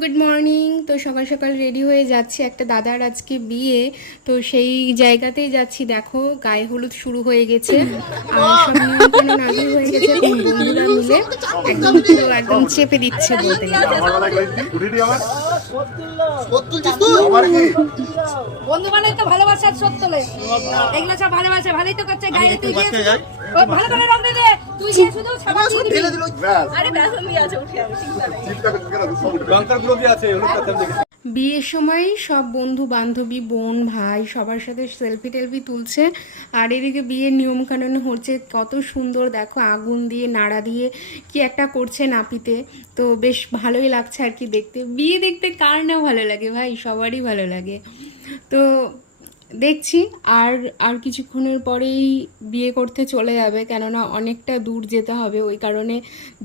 Good morning. তো সকাল সকাল রেডি হয়ে যাচ্ছি, একটা দাদার আজকে বিয়ে, তো সেই জায়গাতেই যাচ্ছি। দেখো গায়ে হলুদ শুরু হয়ে গেছে আর সব নিয়মকানুন আগে হয়ে গেছে। এখন বন্ধুরা মিলে একদম পুরো একদম চেপে দিচ্ছে বলতে গেলে। বন্ধু মানে তো ভালোবাসার সব তোলে, এগুলো সব ভালোবাসা ভালোই তো করছে। গায়ে তুই ভালো করে রং দে, তুই গিয়ে শুধু সাবান দিয়ে দিবি। আরে বেসন দিয়ে আছে, উঠে যাবে, চিন্তা নেই। বিয়ের সময় সব বন্ধু বান্ধবী, বোন ভাই সবার সাথে সেলফি টেলফি তুলছে। আর এদিকে বিয়ের নিয়মকানুন হচ্ছে কত সুন্দর, দেখো আগুন দিয়ে নাড়া দিয়ে কি একটা করছে নাপিতে। তো বেশ ভালোই লাগছে আর কি দেখতে। বিয়ে দেখতে কার না ভালো লাগে ভাই, সবারই ভালো লাগে। তো দেখছি আর কিছুক্ষণের পরেই বিয়ে করতে চলে যাবে, কেননা অনেকটা দূর যেতে হবে। ওই কারণে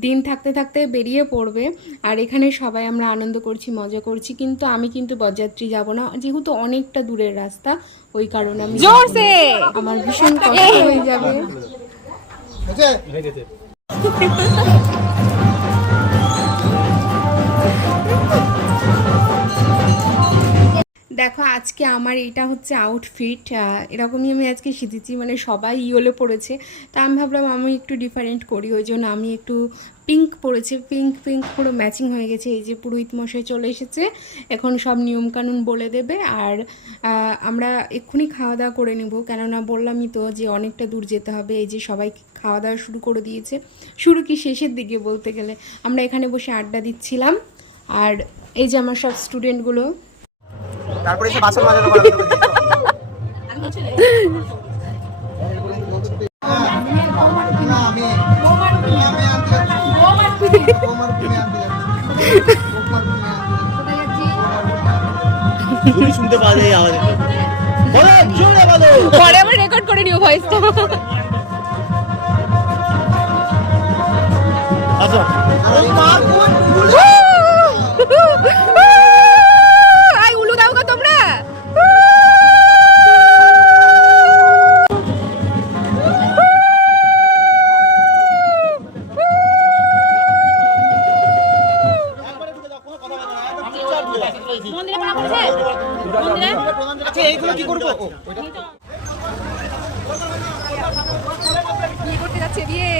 দিন থাকতে থাকতে বেরিয়ে পড়বে। আর এখানে সবাই আমরা আনন্দ করছি, মজা করছি, কিন্তু আমি কিন্তু বরযাত্রী যাব না, যেহেতু অনেকটা দূরের রাস্তা। ওই কারণে আমি আমার ভীষণ কষ্ট হয়ে যাবে। দেখো আজকে আমার এটা হচ্ছে আউটফিট, এরকমই আমি আজকে শিখেছি, মানে সবাই ইয়েলো পরেছে, তা আমি ভাবলাম আমি একটু ডিফারেন্ট করি, ওই জন্য আমি একটু পিঙ্ক পরেছি। পিঙ্ক পুরো ম্যাচিং হয়ে গেছে। এই যে পুরোহিত মশাই চলে এসেছে, এখন সব নিয়মকানুন বলে দেবে। আর আমরা এক্ষুনি খাওয়া দাওয়া করে নেব, কেননা বললামই তো যে অনেকটা দূর যেতে হবে। এই যে সবাই খাওয়া দাওয়া শুরু করে দিয়েছে, শুরু কি শেষের দিকে বলতে গেলে। আমরা এখানে বসে আড্ডা দিচ্ছিলাম, আর এই যে আমার সব স্টুডেন্টগুলো। তারপরে এসে বাসন মাজানো করা শুরু করে দিয়েছে। শুনতে পাওয়া যায় আওয়াজ, বলো জোরে বলো, পরে আমরা রেকর্ড করে নিও ভয়েসটা। আচ্ছা এইগুলো কি করবো? বিয়ে করতে যাচ্ছে, বিয়ে।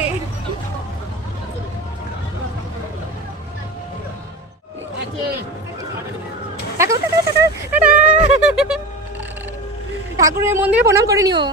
ঠাকুরের মন্দিরে প্রণাম করে নিও।